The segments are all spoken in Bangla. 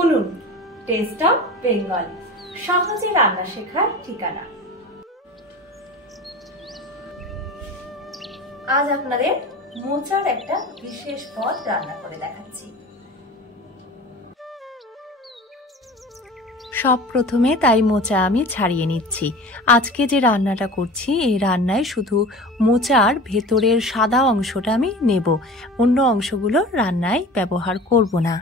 উনুন টেস্ট অফ বেঙ্গল, সহজে রান্না শেখার ঠিকানা। আজ আপনাদের মোচার একটা বিশেষ পদ রান্না করে দেখাচ্ছি। সব প্রথমে তাই মোচা আমি ছাড়িয়ে নিচ্ছি। আজকে যে রান্নাটা করছি এই রান্নায় শুধু মোচার ভেতরের সাদা অংশটা আমি নেব, অন্য অংশগুলো রান্নায় ব্যবহার করব না।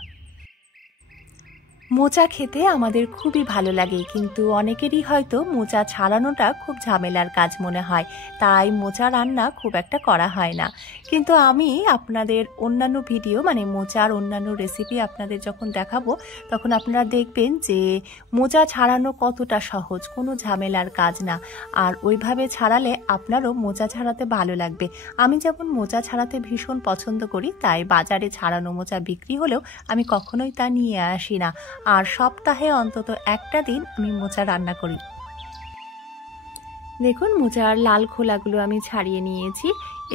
মোচা খেতে আমাদের খুবই ভালো লাগে, কিন্তু অনেকেরই হয়তো মোচা ছাড়ানোটা খুব ঝামেলার কাজ মনে হয়, তাই মোচা রান্না খুব একটা করা হয় না। কিন্তু আমি আপনাদের অন্যান্য ভিডিও মোচার অন্যান্য রেসিপি আপনাদের যখন দেখাবো তখন আপনারা দেখবেন যে মোচা ছাড়ানো কতটা সহজ, কোনো ঝামেলার কাজ না। আর ওইভাবে ছাড়ালে আপনারও মোচা ছাড়াতে ভালো লাগবে। আমি যেমন মোচা ছাড়াতে ভীষণ পছন্দ করি, তাই বাজারে ছাড়ানো মোচা বিক্রি হলেও আমি কখনোই তা নিয়ে আসি না। আর সপ্তাহে অন্তত একটা দিন আমি মোচা রান্না করি। দেখুন মোচার লাল খোলাগুলো আমি ছাড়িয়ে নিয়েছি।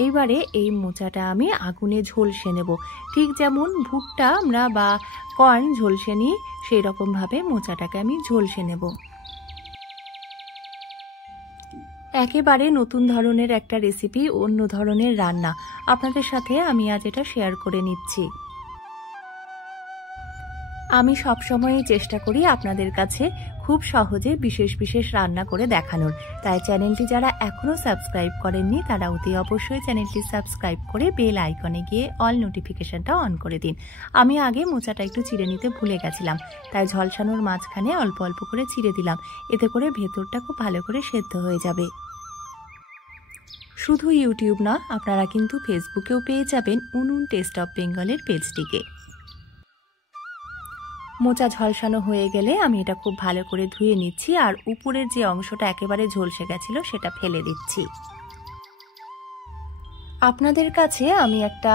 এইবারে এই মোচাটা আমি আগুনে ঝলসে নেব, ঠিক যেমন ভুট্টা আমরা বা কর্ন ঝলসে নিই সেই রকম ভাবে মোচাটাকে আমি ঝলসে নেব। একেবারে নতুন ধরনের একটা রেসিপি, অন্য ধরনের রান্না আপনাদের সাথে আমি আজ এটা শেয়ার করে নিচ্ছি। আমি সবসময়ই চেষ্টা করি আপনাদের কাছে খুব সহজে বিশেষ বিশেষ রান্না করে দেখানোর, তাই চ্যানেলটি যারা এখনও সাবস্ক্রাইব করেননি তারা অতি অবশ্যই চ্যানেলটি সাবস্ক্রাইব করে বেল আইকনে গিয়ে অল নোটিফিকেশনটা অন করে দিন। আমি আগে মোচাটা একটু চিড়ে নিতে ভুলে গেছিলাম, তাই ঝলসানোর মাঝখানে অল্প অল্প করে চিড়ে দিলাম, এতে করে ভেতরটা খুব ভালো করে সেদ্ধ হয়ে যাবে। শুধু ইউটিউব না, আপনারা কিন্তু ফেসবুকেও পেয়ে যাবেন উনুন টেস্ট অফ বেঙ্গলের পেজটিকে। মোচা ঝলসানো হয়ে গেলে আমি এটা খুব ভালো করে ধুয়ে নিচ্ছি, আর উপরের যে অংশটা একেবারে ঝলসে গেছিল সেটা ফেলে দিচ্ছি। আপনাদের কাছে আমি একটা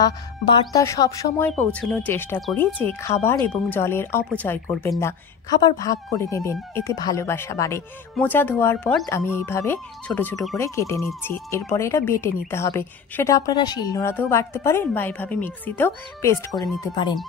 বার্তা সবসময় পৌঁছানোর চেষ্টা করি যে খাবার এবং জলের অপচয় করবেন না, খাবার ভাগ করে নেবেন, এতে ভালোবাসা বাড়ে। মোচা ধোয়ার পর আমি এইভাবে ছোট ছোট করে কেটে নিচ্ছি। এরপরে এটা বেটে নিতে হবে, সেটা আপনারা শিলনোড়াতেও বাটতে পারেন বা এইভাবে মিক্সিতেও পেস্ট করে নিতে পারেন।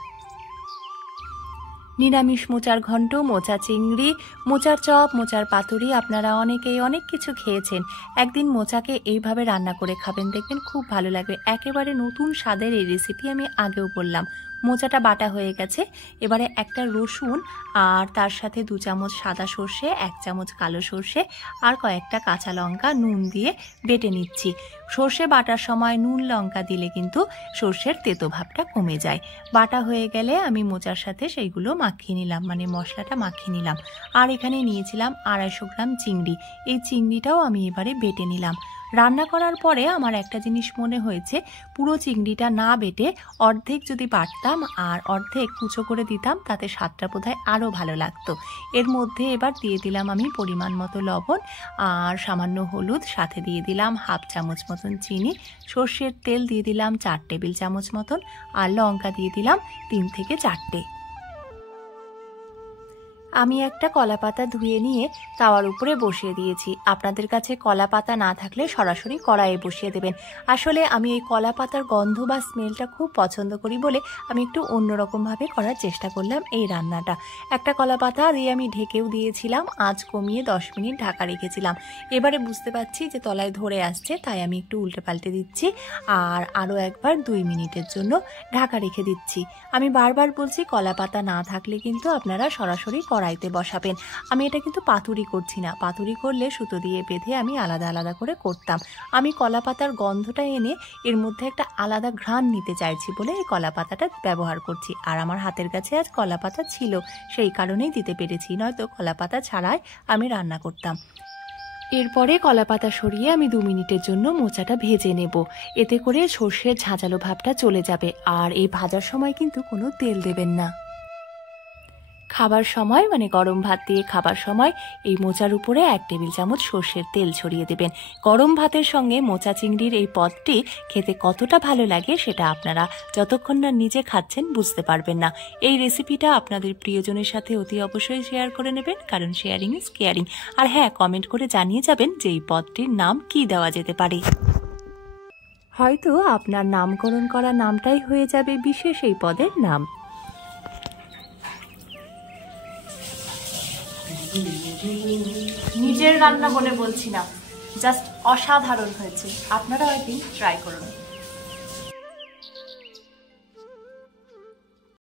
নিরামিষ মোচার ঘন্ট, মোচা চিংড়ি, মোচার চপ, মোচার পাতুরি, আপনারা অনেকেই অনেক কিছু খেয়েছেন। একদিন মোচাকে এইভাবে রান্না করে খাবেন, দেখবেন খুব ভালো লাগবে। একেবারে নতুন স্বাদের এই রেসিপি আমি আগেও বললাম। মোচাটা বাটা হয়ে গেছে, এবারে একটা রসুন আর তার সাথে 2 চামচ সাদা সর্ষে, 1 চামচ কালো সর্ষে আর কয়েকটা কাঁচা লঙ্কা নুন দিয়ে বেটে নিচ্ছি। সর্ষে বাটার সময় নুন লঙ্কা দিলে কিন্তু সর্ষের তেতো ভাবটা কমে যায়। বাটা হয়ে গেলে আমি মোচার সাথে সেইগুলো মাখিয়ে নিলাম, মশলাটা মাখিয়ে নিলাম। আর এখানে নিয়েছিলাম 250 গ্রাম চিংড়ি, এই চিংড়িটাও আমি এবারে বেটে নিলাম। রান্না করার পরে আমার একটা জিনিস মনে হয়েছে, পুরো চিংড়িটা না বেটে অর্ধেক যদি বাটতাম আর অর্ধেক কুচো করে দিতাম তাতে স্বাদটা বোধহয় আরও ভালো লাগতো। এর মধ্যে এবার দিয়ে দিলাম আমি পরিমাণ মতো লবণ আর সামান্য হলুদ, সাথে দিয়ে দিলাম 1/2 চামচ মতন চিনি, সর্ষের তেল দিয়ে দিলাম 4 টেবিল চামচ মতন, আর লঙ্কা দিয়ে দিলাম 3 থেকে 4টে। আমি একটা কলা পাতা ধুয়ে নিয়ে তাওয়ার উপরে বসিয়ে দিয়েছি। আপনাদের কাছে কলা পাতা না থাকলে সরাসরি কড়াইয়ে বসিয়ে দেবেন। আসলে আমি এই কলা পাতার গন্ধ বা স্মেলটা খুব পছন্দ করি বলে আমি একটু অন্যরকমভাবে করার চেষ্টা করলাম এই রান্নাটা। একটা কলা পাতা দিয়ে আমি ঢেকেও দিয়েছিলাম, আঁচ কমিয়ে 10 মিনিট ঢাকা রেখেছিলাম। এবারে বুঝতে পারছি যে তলায় ধরে আসছে, তাই আমি একটু উল্টে পাল্টে দিচ্ছি আর আরও একবার 2 মিনিটের জন্য ঢাকা রেখে দিচ্ছি। আমি বারবার বলছি কলা পাতা না থাকলে কিন্তু আপনারা সরাসরি কড়াইতে বসাবেন। আমি এটা কিন্তু পাতুরি করছি না, পাতুরি করলে সুতো দিয়ে বেঁধে আমি আলাদা আলাদা করে করতাম। আমি কলা পাতার গন্ধটা এনে এর মধ্যে একটা আলাদা ঘ্রাণ নিতে চাইছি বলে এই কলা পাতাটা ব্যবহার করছি। আর আমার হাতের কাছে আজ কলা পাতা ছিল, সেই কারণেই দিতে পেরেছি, নয়তো কলা পাতা ছাড়াই আমি রান্না করতাম। এরপরে কলা পাতা সরিয়ে আমি 2 মিনিটের জন্য মোচাটা ভেজে নেব, এতে করে সর্ষের ঝাঁঝালো ভাবটা চলে যাবে। আর এই ভাজার সময় কিন্তু কোনো তেল দেবেন না। খাবার সময় গরম ভাত দিয়ে খাবার সময় এই মোচার উপরে 1 টেবিল চামচ সর্ষের তেল ছড়িয়ে দেবেন। গরম ভাতের সঙ্গে মোচা চিংড়ির এই পদটি খেতে কতটা ভালো লাগে সেটা আপনারা যতক্ষণ না নিজে খাচ্ছেন বুঝতে পারবেন না। এই রেসিপিটা আপনাদের প্রিয়জনের সাথে অতি অবশ্যই শেয়ার করে নেবেন, কারণ শেয়ারিং ইজ কেয়ারিং। আর হ্যাঁ, কমেন্ট করে জানিয়ে যাবেন যে এই পদটির নাম কি দেওয়া যেতে পারে। হয়তো আপনার নামকরণ করা নামটাই হয়ে যাবে বিশেষ এই পদের নাম। নিজের রান্না বলে বলছি না, জাস্ট অসাধারণ হয়েছে। আপনারাও একদিন ট্রাই করুন।